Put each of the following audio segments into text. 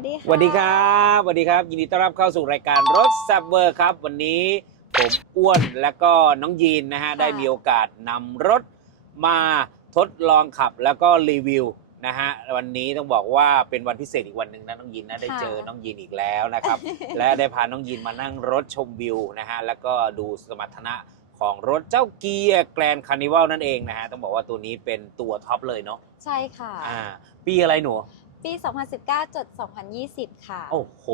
สดีค่ะ สวัสดีครับสวัสดีครับ ยินดีต้อนรับเข้าสู่รายการรถซับเวอร์ครับ วันนี้ผมอ้วนและก็น้องยีนนะฮะ ได้มีโอกาสนำรถมาทดลองขับแล้วก็รีวิวนะฮะ วันนี้ต้องบอกว่าเป็นวันพิเศษอีกวันหนึ่งนะน้องยินนะได้เจอน้องยินอีกแล้วนะครับ และได้พาน้องยินมานั่งรถชมวิวนะฮะ แล้วก็ดูสมรรถนะของรถเจ้าเกียร์แกรนคาร์นิวัลนั่นเองนะฮะ ต้องบอกว่าตัวนี้เป็นตัวท็อปเลยเนาะใช่ค่ะ อ่า ปีอะไรหนู ปี 2019จด2020 ค่ะ โอ้โห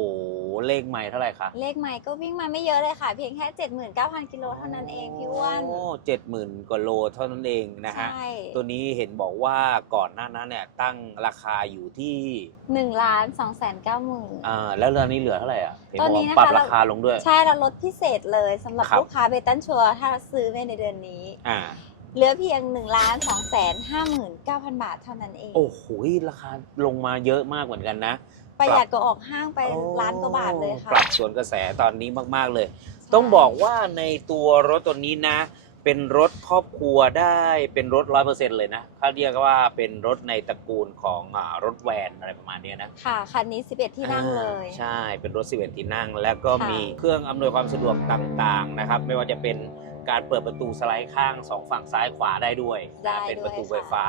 เลขใหม่เท่าไหร่คะเลขใหม่ก็วิ่งมาไม่เยอะเลยค่ะ เพียงแค่ 79,000 กิโลเท่านั้นเองพี่อ้วนโอ้เจ็ดหมื่นกว่าโลเท่านั้นเองนะฮะ ใช่ตัวนี้เห็นบอกว่าก่อนหน้านั้นเนี่ยตั้งราคาอยู่ที่1ล้าน2แสน9หมื่น อ่าแล้วเรือนนี้เหลือเท่าไหร่อะเห็นตบออนกนี้ว่านะคะปรับราคาลงด้วย ใช่แล้วลดพิเศษเลยสำหรับครับ ลูกค้าเบตันชัวร์ถ้าซื้อในเดือนนี้ อ่า เหลือเพียง1ล้าน2แสน59,000บาทเท่านั้นเอง โอ้โหราคาลงมาเยอะมากเหมือนกันนะ ประหยัดก็ออกห้างไปโอ้ล้านกว่าบาทเลยค่ะ ปรับส่วนกระแสตอนนี้มากๆเลย ต้องบอกว่าในตัวรถตัวนี้นะ เป็นรถครอบครัวได้เป็นรถร้อยเปอร์เซ็นต์เลยนะเขาเรียกว่าเป็นรถในตระกูลของอ่ารถแวนอะไรประมาณเนี้ยนะ ค่ะคันนี้ 11 ที่นั่งเลย อ่าใช่ เป็นรถ11ที่นั่ง แล้วก็ค่ะ มีเครื่องอำนวยความสะดวกต่างๆนะครับ ไม่ว่าจะเป็น การเปิดประตูสไลด์ข้างสองฝั่งซ้ายขวาได้ด้วยได้นะเป็นประตูด้วยไฟฟ้า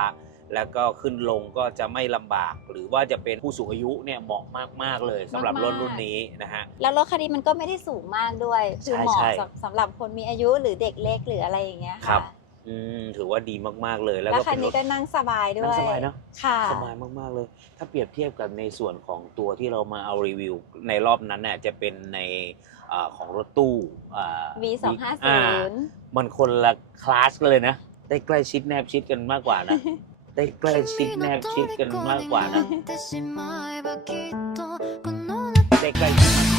แล้วก็ขึ้นลงก็จะไม่ลำบาก หรือว่าจะเป็นผู้สูงอายุเนี่ยเหมาะมากๆเลยสำหรับรถรุ่นนี้นะฮะ แล้วรถคันนี้มันก็ไม่ได้สูงมากด้วย คือใช่เหมาะใช่สำสำหรับคนมีอายุหรือเด็กเล็กหรืออะไรอย่างเงี้ยครัค่ะ บ อืมถือว่าดีมากๆเลยแล้วแล้วก็คัเป็นนรนี้ถก็นั่งสบายด้นั่วงยสบายเนาะ ค่ะสบายมาก ๆ เลย ถ้าเปรียบเทียบกับในส่วนของตัวที่เรามาเอารีวิวในรอบนั้นเนี่ยจะเป็นในเอ่อของรถตู้อ่า V สองห้าอ่ศูนย์มันคนละคลาสกันเลยนะ ได้ใกล้ชิดแนบชิดกันมากกว่านะ ได้ใกล้ชิดแนบชิดกันมากกว่านะ ได้ใกล้ชิด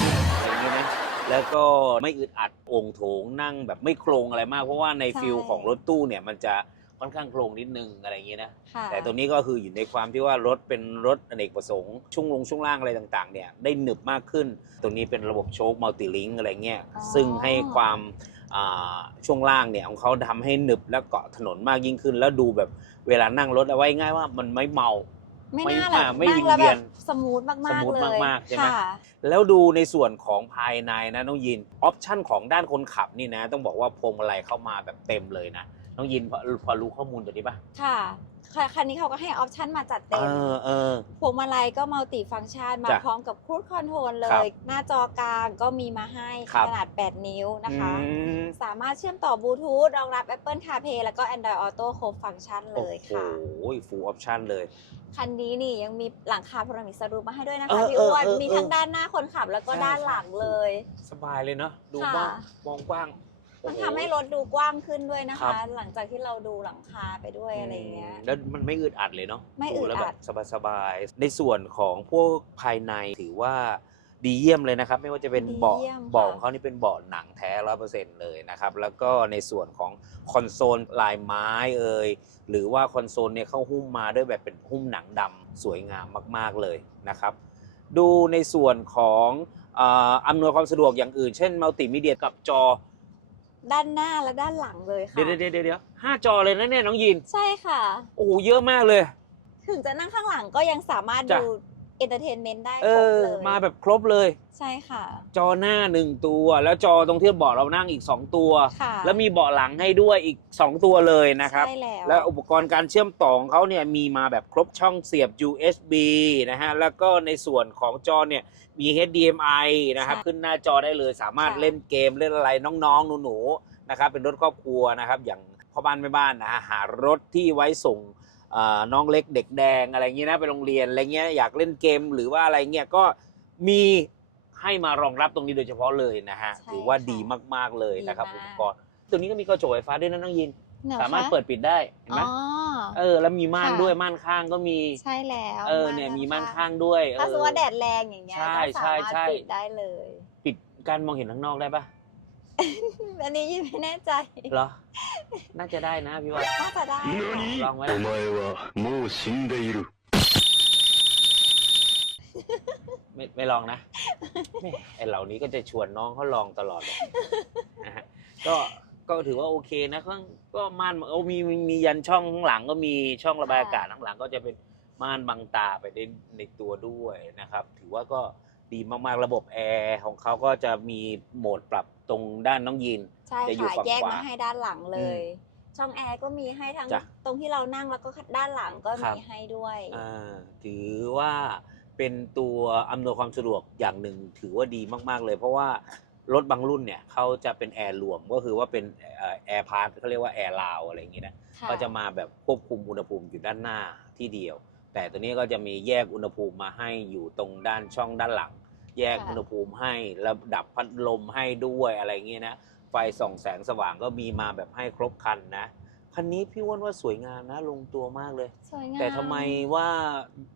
แล้วก็ไม่อึดอัดโองโถงนั่งแบบไม่โครงอะไรมาก เพราะว่าในฟิลของรถตู้เนี่ยมันจะค่อนข้างโครงนิดนึงอะไรอย่างเงี้ยนะค่ะแต่ตัวนี้ก็คืออยู่ในความที่ว่ารถเป็นรถอเนกประสงค์ช่วงลงช่วงล่างอะไรต่างๆเนี่ยได้หนึบมากขึ้น ตัวนี้เป็นระบบโชคมัลติลิงอะไรเงี้ยอ๋อ ซึ่งให้ความอ่าช่วงล่างเนี่ยของเขาทำให้หนึบและเกาะถนนมากยิ่งขึ้น แล้วดูแบบเวลานั่งรถเอาไว้ง่ายว่ามันไม่เมา ไม่ไม่น่าหลัอ่าบไม่นั่งวิงแล้วเวีแบยนบสมูทมากสมูๆทเลยมากๆใช่ไหมค่ะแล้วดูในส่วนของภายในนะน้องยินออปชั่นของด้านคนขับนี่นะ ต้องบอกว่าพวงมาลัยเข้ามาแบบเต็มเลยนะ น้องยินพอพอรู้ข้อมูลตัวนี้ปะค่ะค่ะคันนี้เขาก็ให้ออปชั่นมาจัดเอเต็มอเออ พวงมาลัยก็มัลติฟัง c t ชันมาจ้ะพร้อมกับครู i คอนโทรลเลครับยหน้าจอกลางก็มีมาให้ครับ ขนาด 8 นิ้วนะคะ อืมสามารถเชื่อมต่อบลูทูธรองรับ Apple CarPlay แล้วก็ Android Auto ครบฟังก์ชันเลยค่ะโอ้โหฟูลออปชั่นเลย คันนี้นี่ยังมีหลังคาพารามิกสรูปมาให้ด้วยนะเอคะอพี่อ้วนเออเออมีทั้งด้านหน้าคนขับแล้วก็ใช่ด้านหลังเลย สบายเลยเนาะดูค่ะ ว่างมองกว้าง มันโอ้โทำให้รถดูกว้างขึ้นด้วยนะครัคะบหลังจากที่เราดูหลังคาไปด้วยอะไรอย่างเงี้ย แล้วมันไม่อึดอัดเลยเนาะไม่อึดอัดแล้วแบบสบายๆในส่วนของพวกภายในถือว่าดีเยี่ยมเลยนะครับ ไม่ว่าจะเป็นเบาะดีเยี่ยมค่ะ เบาะของเขานี่เป็นเบาะหนังแท้ร้อยเปอร์เซ็นต์เลยนะครับ แล้วก็ในส่วนของคอนโซลลายไม้เอ่ยหรือว่าคอนโซลเนี่ยเขาหุ้มมาด้วยแบบเป็นหุ้มหนังดำสวยงามมากๆเลยนะครับ ดูในส่วนของ เอ่ออำนวยความสะดวกอย่างอื่น เช่นมัลติมีเดียกับจอ ด้านหน้าและด้านหลังเลยค่ะ เดี๋ยวเดี๋ยวเดี๋ยวเดี๋ยวห้าจอเลยนะเนี่ยน้องยินใช่ค่ะ โอ้โหเยอะมากเลย ถึงจะนั่งข้างหลังก็ยังสามารถจ้ะ ดู เอนเตอร์เทนเมนต์ได้เอครบอ เลยมาแบบครบเลย ใช่ค่ะ จอหน้าหนึ่งตัว แล้วจอตรงที่เบาะเรานั่งอีก2ตัว ค่ะแล้วมีเบาะหลังให้ด้วยอีก2ตัวเลยนะครับ ใช่แล้ว แล้วอุปกรณ์การเชื่อมต่อของเขาเนี่ยมีมาแบบครบช่องเสียบ USB นะฮะ แล้วก็ในส่วนของจอเนี่ยมี HDMI นะครับขึ้นหน้าจอได้เลย สามารถเล่นเกมเล่นอะไรน้องๆ หนูๆ นะครับ เป็นรถครอบครัวนะครับ อย่างพ่อบ้านแม่บ้านนะฮะหารถที่ไว้ส่งเอ่อ น้องเล็กเด็กแดงอะไรเงี้ยนะไปโรงเรียนอะไรเงี้ยอยากเล่นเกมหรือว่าอะไรเงี้ยก็มีให้มารองรับตรงนี้โดยเฉพาะเลยนะฮะใช่ถือว่าค่ะดีมากๆเลยนะครับดีอุมากปกรณ์ตัวนี้ก็มีกระจกไฟฟ้าด้วยนะน้องยิน หนอสามารถคะเปิดปิดได้เห็นไหมอ๋อ เออแล้วมีม่านค่ะ ด้วยม่านข้างก็มี ใช่แล้วเออเนี่ยมีม่านข้างด้วยถ้าสมมติว่าเอแดอดแรงอย่างเงี้ยใช่ก็สามารถใช่ใช่ ปิดได้เลย ปิดการมองเห็นข้างนอกได้ปะ อันนี้ยังไม่แน่ใจ เหรอ น่าจะได้นะพี่ว่า น่าจะได้ค่ะ ลองไว้ お前はもう死んでいる。 ไม่ไม่ลองนะแม่ไอเหล่านี้ก็จะชวนน้องเขาลองตลอดเลยนะฮะก็ก็ถือว่าโอเคนะข้างก็ม่านโอ้มีมีมียันช่องข้างหลังก็มีช่องระบายอากาศข้างหลังก็จะเป็น ม่านบังตาไปได้ในตัวด้วยนะครับ ถือว่าก็ ดีมากๆ ระบบแอร์ของเขาก็จะมีโหมดปรับตรงด้านน้องยินใช่จะอยู่ค่ะฝั่งแยกขวามาให้ด้านหลังเลย ช่องแอร์ก็มีให้ทั้งจ้ะตรงที่เรานั่งแล้วก็ด้านหลังก็ครัมีบให้ด้วย อ่าถือว่าเป็นตัวอำนวยความสะดวกอย่างหนึ่งถือว่าดีมากๆเลย เพราะว่ารถบางรุ่นเนี่ยเขาจะเป็นแอร์รวมก็คือว่าเป็นแอร์พาร์ทเขาเรียกว่าแอร์ลาวอะไรอย่างงี้นะ ค่ะก็จะมาแบบควบคุมอุณหภูมิอยู่ด้านหน้าที่เดียว แต่ตัวนี้ก็จะมีแยกอุณหภูมิมาให้อยู่ตรงด้านช่องด้านหลัง แยกอุณหภูมิให้ระดับพัดลมให้ด้วยอะไรอย่างเงี้ยนะ ไฟส่องแสงสว่างก็มีมาแบบให้ครบคันนะ คันนี้พี่อ้วนว่าสวยงามนะ ลงตัวมากเลย สวยงามแต่ทำไมว่า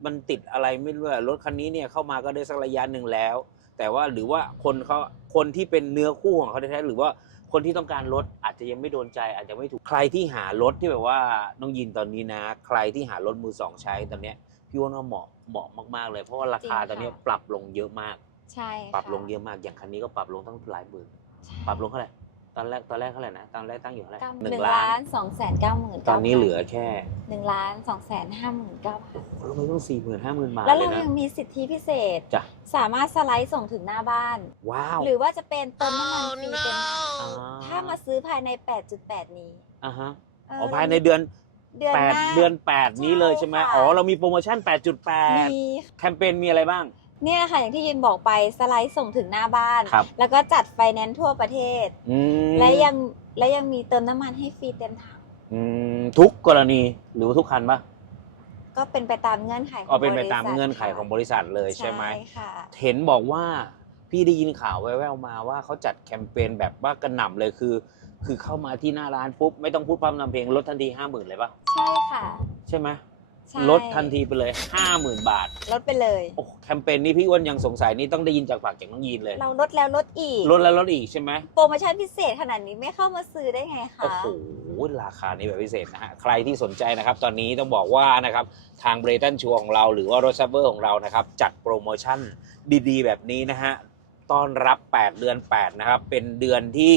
มันติดอะไรไม่รู้อะรถคันนี้เนี่ยเข้ามาก็ได้สักระยะหนึ่งแล้ว แต่ว่าหรือว่าคนเขาคนที่เป็นเนื้อคู่ของเขาแท้ๆหรือว่า คนที่ต้องการรถอาจจะยังไม่โดนใจ อาจจะไม่ถูกใครที่หารถที่แบบว่าน้องยินตอนนี้นะ ใครที่หารถมือสองใช้ตอนเนี้ยพี่ว่าเหมาะเหมาะมากๆ เลยเพราะว่าราคาตอนเนี้ยปรับลงเยอะมาก ใช่ปรับค่ะลงเยอะมากอย่างคันนี้ก็ปรับลงตั้งหลายหมื่นใช่ปรับลงเท่าไหร่ ตอนแรกตอนแรกเท่าไหร่นะตอนแรกตั้งอยู่เท่าไหร่เก้าหหนึ่นึ่งงล้าล้านนสองแสนเก้าหมื่นตอนนี้เหลือแค่หนึ่งล้านสองแสนห้าหมื่นเก้าพันเราไม่ต้องสี่หมื่นห้าหมื่นบาทแล้วเลเรายนะยังมีสิทธิพิเศษจ้ะสามารถสไลด์ส่งถึงหน้าบ้านว้าวหรือว่าจะเป็นเติมน้ำมันฟรีเต็มถังอ่ถ้ามาซื้อภายใน 8.8 นี้อ่าฮะเออ๋ออภายในเดือนเดือนแปหดน้าเดือนแปดนี้เลยใช่ไหมใช่ค่ะอ๋อเรามีโปรโมชั่น 8.8 มีแคมเปญมีอะไรบ้าง เนี่ยค่ะอย่างที่ยินบอกไปสไลด์ส่งถึงหน้าบ้าน ครับแล้วก็จัดไฟแนนซ์ทั่วประเทศ อืมและยังและยังมีเติมน้ำมันให้ฟรีเต็มถังอืมทุกกรณีหรือว่าทุกคันปะก็เป็นไปตามเงื่อนไขของอ๋อเป็นไปตามบริษัทเงื่อนไขของบริษัทเลยใช่ไหม ค่ะ เห็นบอกว่าพี่ได้ยินข่าวแว่วๆมาว่าเขาจัดแคมเปญแบบว่ากระหน่ำเลยคือ คือเข้ามาที่หน้าร้านปุ๊บไม่ต้องพูดพร่ำนำเพลงลดทันทีห้าหมื่นเลยปะใช่ค่ะ ใช่ไหม ใช่ ลดทันทีไปเลยห้าหมื่นบาทลดไปเลย โอ้แคมเปญนี้พี่อ้วนยังสงสัยนี่ต้องได้ยินจากปากจากน้องยีนเลย เราลดแล้วลดอีก ลดแล้วลดอีกใช่ไหมโปรโมชั่นพิเศษขนาดนี้ไม่เข้ามาซื้อได้ไงคะโอ้โหราคานี้แบบพิเศษนะฮะ ใครที่สนใจนะครับ ตอนนี้ต้องบอกว่านะครับทางเบรตันชัวของเราหรือว่ารถซับเบอร์ของเรานะครับ จัดโปรโมชั่นดีๆ แบบนี้นะฮะ ต้อนรับ 8 เดือน 8 นะครับ เป็นเดือนที่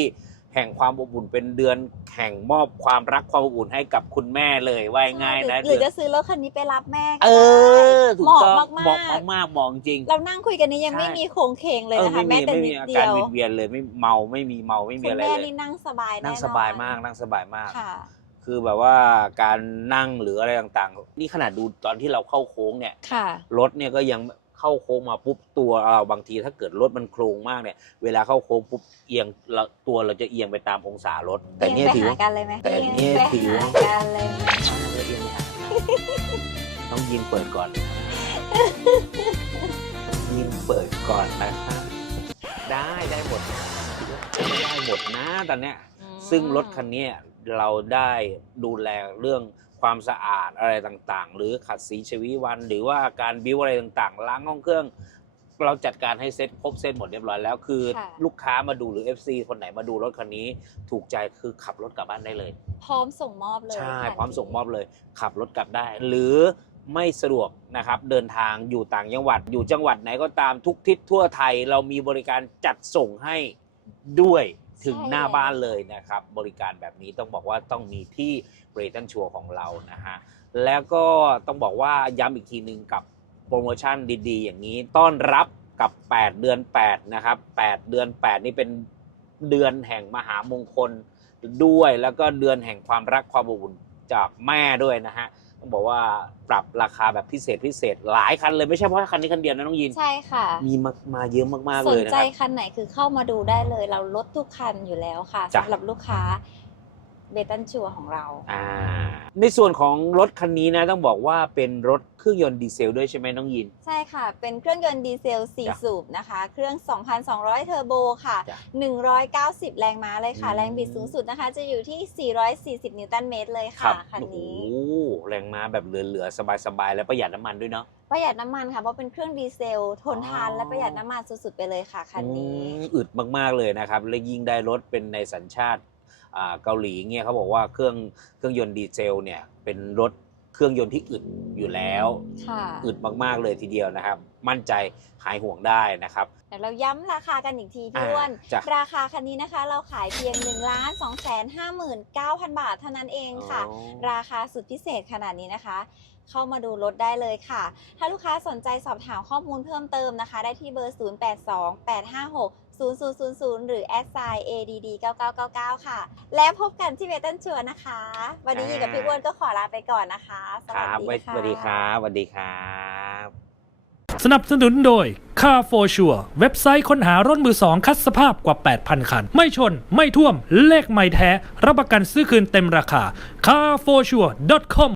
แห่งความอบอุ่นเป็นเดือนแห่งมอบความรักความอบอุ่นให้กับคุณแม่เลยว่าง่ายๆนะหรือจะซื้อรถคันนี้ไปรับแม่ก็เอได้อถูกเหมาะต้องมากเหมาะๆมากๆเหมาะจริง เรานั่งคุยกันนี้ยังใช่ไม่มีโครงเคงเลยเออนะคะไม่แม้มีแต่ไม่นิมีดอาเดีการยววินเวียนเลยไม่เมาไม่มีเมาไม่มีคุณอะไรแม่เลยนี่นั่งสบายแน่นอนนั่งสบายมากนั่งสบายมากค่ะคือแบบว่าการนั่งหรืออะไรต่างๆ นี่ขนาดดูตอนที่เราเข้าโค้งเนี่ยค่ะรถเนี่ยก็ยัง เข้าโค้งมาปุ๊บตัวเราบางทีถ้าเกิดรถมันโครงมากเนี่ย เวลาเข้าโค้งปุ๊บเอียงเราตัวเราจะเอียงไปตามองศารถ แต่เนี่ยไปถือหาว่ากันเลยไหมแต่เนี่ยไปถือหาว่ากันเลยไหมเอียงไปหาต้องยินเปิดก่อน ยินเปิดก่อนนะคะได้ได้หมดได้หมดนะตอนเนี้ยอืมซึ่งรถคันนี้ เราได้ดูแลเรื่องความสะอาดอะไรต่างๆ หรือขัดสีชวีวัน หรือว่าการบิวอะไรต่างๆ ล้างห้องเครื่อง เราจัดการให้เซ็ตครบเซ็ตหมดเรียบร้อยแล้วคือค่ะ ลูกค้ามาดูหรือ FC คนไหนมาดูรถคันนี้ ถูกใจคือขับรถกลับบ้านได้เลย พร้อมส่งมอบเลยใช่ค่ะพร้อมส่งมอบเลย ขับรถกลับได้ หรือไม่สะดวกนะครับ เดินทางอยู่ต่างจังหวัด อยู่จังหวัดไหนก็ตามทุกทิศทั่วไทย เรามีบริการจัดส่งให้ด้วย ถึงหน้าบ้านเลยนะครับ บริการแบบนี้ต้องบอกว่าต้องมีที่เรตันชัวของเรานะฮะแล้วก็ต้องบอกว่าย้ำอีกทีหนึ่งกับโปรโมชั่นดีๆ อย่างนี้ต้อนรับกับ 8 เดือน 8 นะครับ 8 เดือน 8 นี่เป็นเดือนแห่งมหามงคลด้วย แล้วก็เดือนแห่งความรักความอบอุ่นจากแม่ด้วยนะฮะ ต้องบอกว่าปรับราคาแบบพิเศษพิเศษหลายคันเลยไม่ใช่เพราะคันนี้คันเดียวนะน้องยินใช่ค่ะ มีมามาเยอะมากๆสเลนยนะใจครับ คันไหนคือเข้ามาดูได้เลย เราลดทุกคันอยู่แล้วค่ะจ้ะ สำหรับลูกค้า เบตันชัวของเราอ่าในส่วนของรถคันนี้นะต้องบอกว่าเป็นรถเครื่องยนต์ดีเซลด้วยใช่ไหมน้องยิน ใช่ค่ะ เป็นเครื่องยนต์ดีเซลจ้ะ4สูบนะคะ เครื่อง 2,200 เทอร์โบค่ะ จ้ะ190 แรงม้าเลยค่ะ อืม แรงบิดสูงสุดนะคะ จะอยู่ที่ 440 นิวตันเมตรเลยครัค่ะบคันนี้โอ้โหแรงม้าแบบเหลือๆ สบายๆ แล้วประหยัดน้ำมันด้วยเนาะ ประหยัดน้ำมันค่ะ เพราะเป็นเครื่องดีเซล ทนทานอ๋อ และประหยัดน้ำมันสุดๆ ไปเลยค่ะ คันนี้ อืมอึดมากๆเลยนะครับ และยิ่งได้รถเป็นในสัญชาติอ่า เกาหลีเงี้ยเขาบอกว่าเครื่องเครื่องยนต์ดีเซลเนี่ยเป็นรถเครื่องยนต์ที่อึดอยู่แล้วค่ะอึดมากๆเลยทีเดียวนะครับ มั่นใจหายห่วงได้นะครับเดี๋ยวเราย้ำราคากันอีกทีพี่อ่าอ้วนจ้ะราคาคันนี้นะคะ เราขายเพียง1นึ่งล้านสองแสนห้าหมื่นเก้าพันบาทเท่านั้นเองค่ะอ๋อราคาสุดพิเศษขนาดนี้นะคะ เข้ามาดูรถได้เลยค่ะ ถ้าลูกค้าสนใจสอบถามข้อมูลเพิ่มเติมนะคะ ได้ที่เบอร์ 0828560000 หรือ a d s i add 9999 ค่ะ และพบกันที่เวตันชัวนะคะ วันนี้ยีกับพี่อ้วนก็ขอลาไปก่อนนะคะสควัสรับดีไว้ค่ะสวัสดีครับสวัสดีครับ สนับสนุนโดย Car for Sure เว็บไซต์ค้นหารถมือสองคัดสภาพกว่า 8,000 คัน ไม่ชน ไม่ท่วม เลขไม่แท้ รับประกันซื้อคืนเต็มราคา carforsure.com